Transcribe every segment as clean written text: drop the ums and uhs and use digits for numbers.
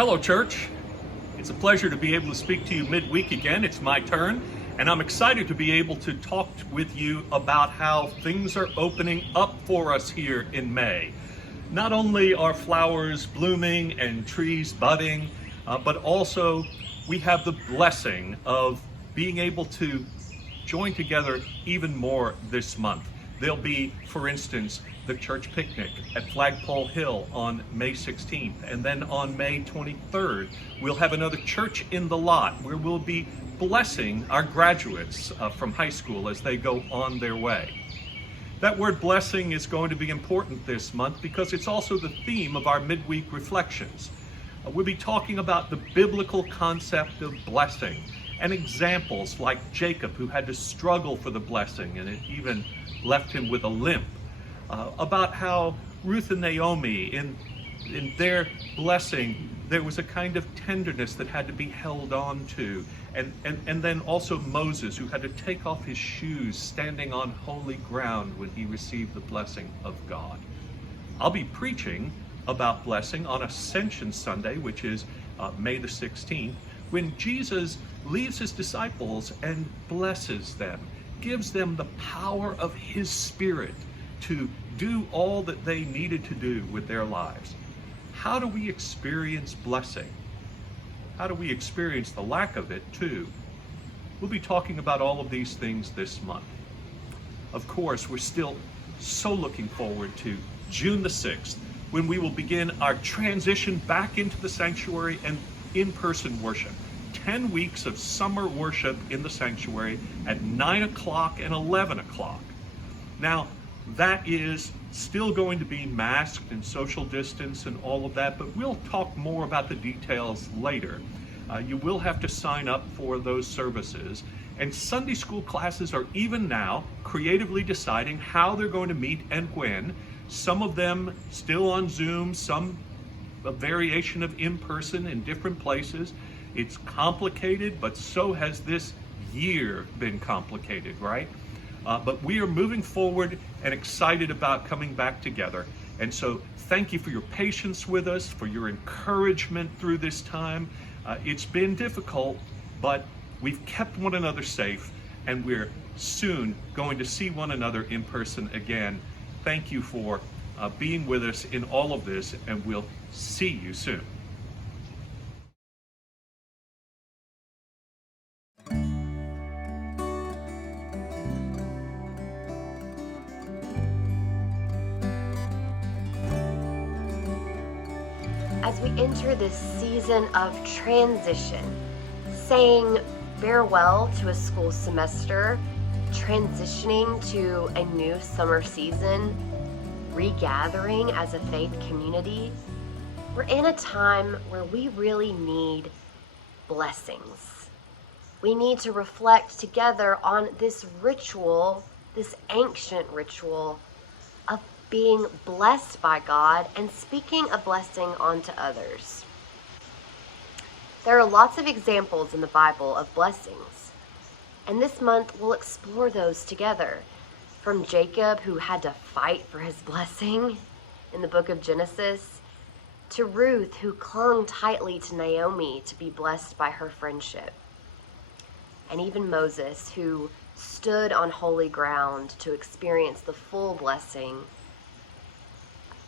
Hello, church. It's a pleasure to be able to speak to you midweek again. It's my turn, and I'm excited to be able to talk with you about how things are opening up for us here in May. Not only are flowers blooming and trees budding, but also we have the blessing of being able to join together even more this month. There'll be, for instance, the church picnic at Flagpole Hill on May 16th. And then on May 23rd, we'll have another church in the lot where we'll be blessing our graduates from high school as they go on their way. That word blessing is going to be important this month because it's also the theme of our midweek reflections. We'll be talking about the biblical concept of blessing and examples like Jacob, who had to struggle for the blessing and it even left him with a limp. About how Ruth and Naomi, in their blessing, there was a kind of tenderness that had to be held on to. And then also Moses, who had to take off his shoes standing on holy ground when he received the blessing of God. I'll be preaching about blessing on Ascension Sunday, which is May the 16th, when Jesus leaves his disciples and blesses them, gives them the power of his Spirit to do all that they needed to do with their lives. How do we experience blessing? How do we experience the lack of it too? We'll be talking about all of these things this month. Of course, we're still so looking forward to June the 6th, when we will begin our transition back into the sanctuary and in-person worship. 10 weeks of summer worship in the sanctuary at 9 o'clock and 11 o'clock. Now, that is still going to be masked and social distance and all of that, but we'll talk more about the details later. You will have to sign up for those services. And Sunday school classes are even now creatively deciding how they're going to meet and when. Some of them still on Zoom, some a variation of in-person in different places. It's complicated, but so has this year been complicated, right? But we are moving forward and excited about coming back together. And so thank you for your patience with us, for your encouragement through this time. It's been difficult, but we've kept one another safe, and we're soon going to see one another in person again. Thank you for being with us in all of this, and we'll see you soon. As we enter this season of transition, saying farewell to a school semester, transitioning to a new summer season, regathering as a faith community, we're in a time where we really need blessings. We need to reflect together on this ritual, this ancient ritual of being blessed by God and speaking a blessing onto others. There are lots of examples in the Bible of blessings, and this month we'll explore those together. From Jacob, who had to fight for his blessing in the book of Genesis, to Ruth, who clung tightly to Naomi to be blessed by her friendship, and even Moses, who stood on holy ground to experience the full blessing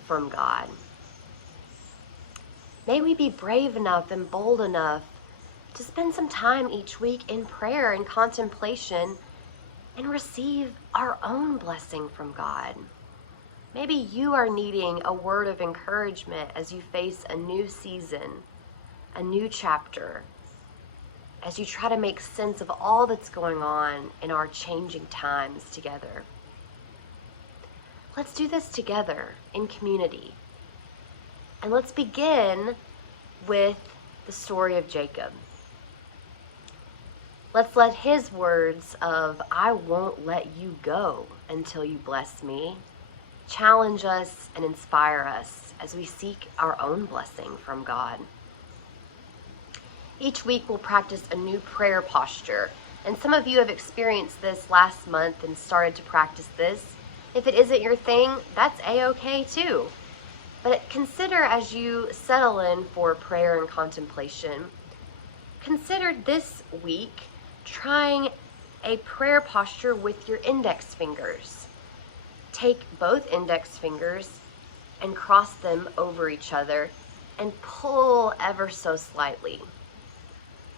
from God. May we be brave enough and bold enough to spend some time each week in prayer and contemplation and receive our own blessing from God. Maybe you are needing a word of encouragement as you face a new season, a new chapter, as you try to make sense of all that's going on in our changing times together. Let's do this together in community. And let's begin with the story of Jacob. Let's let his words of, "I won't let you go until you bless me," challenge us and inspire us as we seek our own blessing from God. Each week we'll practice a new prayer posture, and some of you have experienced this last month and started to practice this. If it isn't your thing, that's a-okay too. But consider, as you settle in for prayer and contemplation, consider this week trying a prayer posture with your index fingers. Take both index fingers and cross them over each other and pull ever so slightly.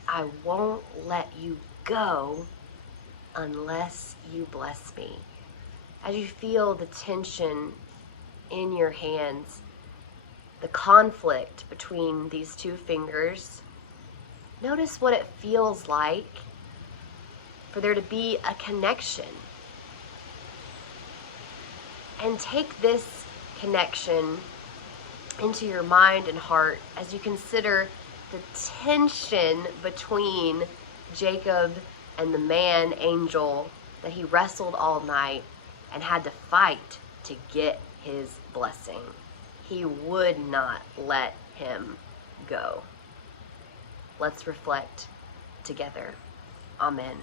I won't let you go unless you bless me. As you feel the tension in your hands, the conflict between these two fingers, notice what it feels like for there to be a connection. And take this connection into your mind and heart as you consider the tension between Jacob and the man angel that he wrestled all night and had to fight to get his blessing. He would not let him go. Let's reflect together. Amen.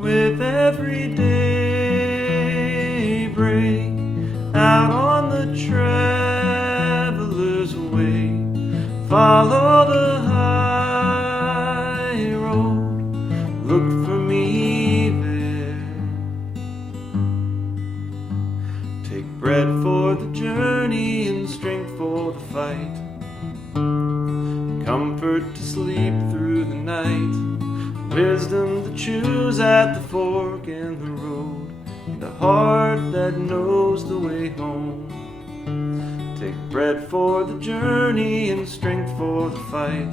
With every daybreak, out on the traveler's way, follow the high road, look for me there. Take bread for the journey and strength for the fight, comfort to sleep through the night, wisdom to choose at the fork in the road, and a heart that knows the way home. Take bread for the journey and strength for the fight,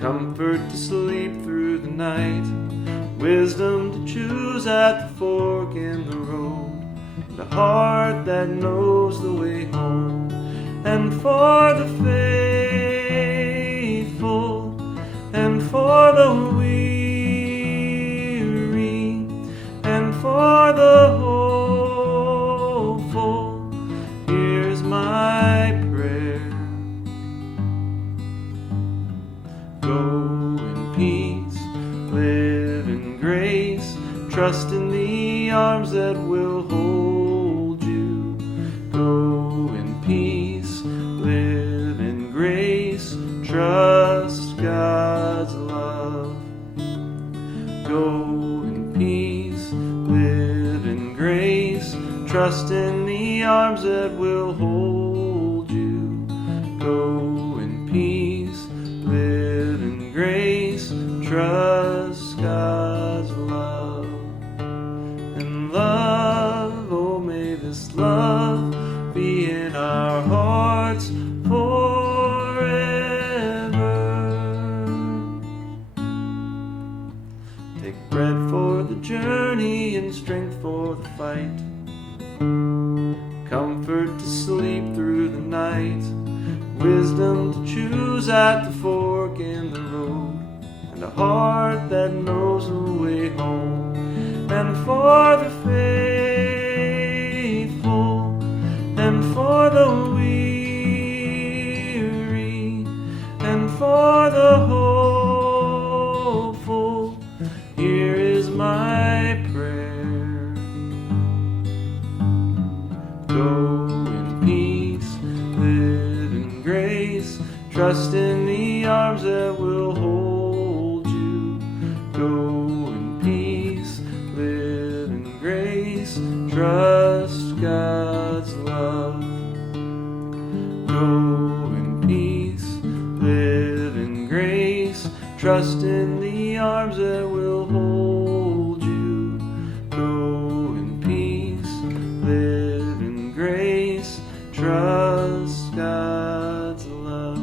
comfort to sleep through the night, wisdom to choose at the fork in the road, and a heart that knows the way home. And for the faithful, and for the weary, and for the hopeful, here's my prayer. Go in peace, live in grace, trust in the arms that will hold you. Go in peace, live in grace, trust God's love. Go in peace, live in grace, trust in the arms that will hold you. Go in peace, live in grace, trust God's love. And love, oh may this love be in our hearts forever. Take bread for the journey and strength for the fight, comfort to sleep through the night, wisdom to choose at the fork in the road, and a heart that knows the way home. And for the faithful, and for the weary, and for the hopeful, here is my prayer. Go in peace, live in grace, trust in the arms that will hold you. Go in peace, live in grace, trust God's love. Go in peace, live in grace, trust in the arms that will hold you. Go in peace, live in grace, trust God's love.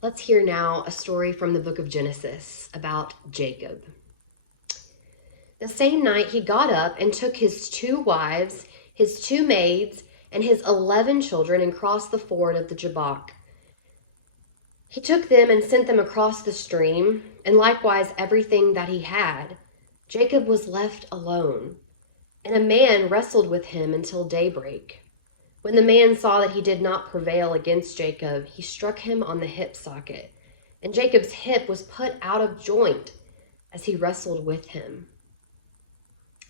Let's hear now a story from the book of Genesis about Jacob. The same night he got up and took his 2 wives, his 2 maids, and his 11 children and crossed the ford of the Jabbok. He took them and sent them across the stream, and likewise everything that he had. Jacob was left alone, and a man wrestled with him until daybreak. When the man saw that he did not prevail against Jacob, he struck him on the hip socket, and Jacob's hip was put out of joint as he wrestled with him.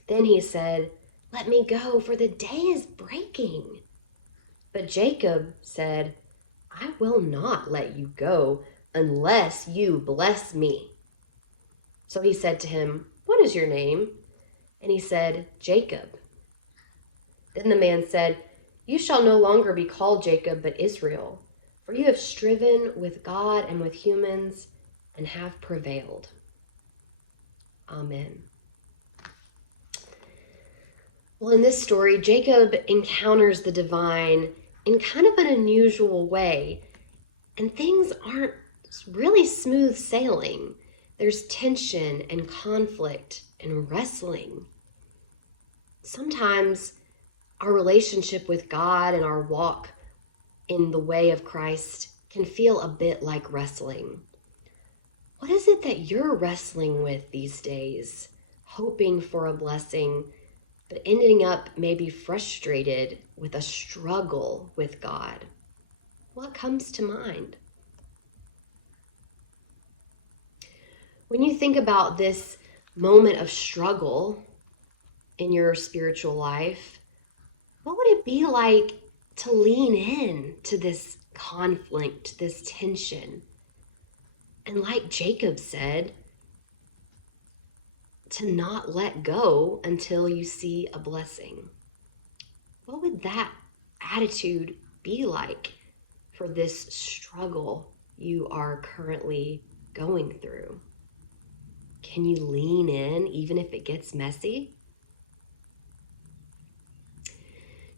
Then he said, "Let me go, for the day is breaking." But Jacob said, "I will not let you go unless you bless me." So he said to him, "What is your name?" And he said, "Jacob." Then the man said, "You shall no longer be called Jacob, but Israel, for you have striven with God and with humans and have prevailed." Amen. Well, in this story, Jacob encounters the divine in kind of an unusual way, and things aren't really smooth sailing. There's tension and conflict and wrestling. Sometimes our relationship with God and our walk in the way of Christ can feel a bit like wrestling. What is it that you're wrestling with these days, hoping for a blessing, but ending up maybe frustrated with a struggle with God? What comes to mind? When you think about this moment of struggle in your spiritual life, what would it be like to lean in to this conflict, this tension? And like Jacob said, to not let go until you see a blessing. What would that attitude be like for this struggle you are currently going through? Can you lean in even if it gets messy?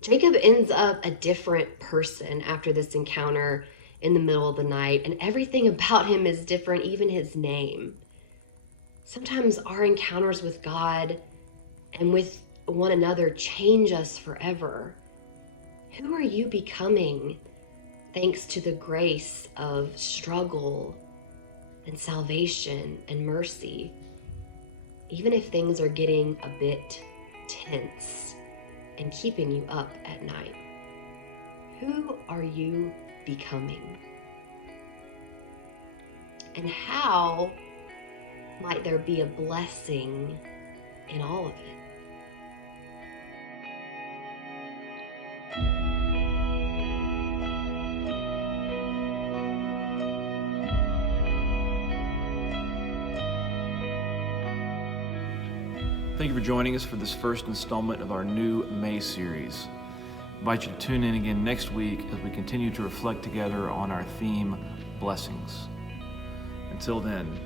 Jacob ends up a different person after this encounter in the middle of the night, and everything about him is different, even his name. Sometimes our encounters with God and with one another change us forever. Who are you becoming thanks to the grace of struggle and salvation and mercy, even if things are getting a bit tense and keeping you up at night? Who are you becoming? And how might there be a blessing in all of it? Thank you for joining us for this first installment of our new May series. I invite you to tune in again next week as we continue to reflect together on our theme, Blessings. Until then,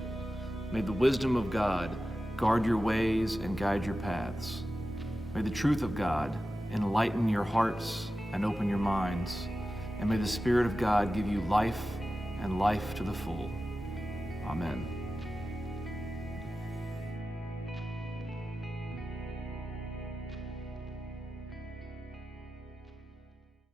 may the wisdom of God guard your ways and guide your paths. May the truth of God enlighten your hearts and open your minds. And may the Spirit of God give you life and life to the full. Amen.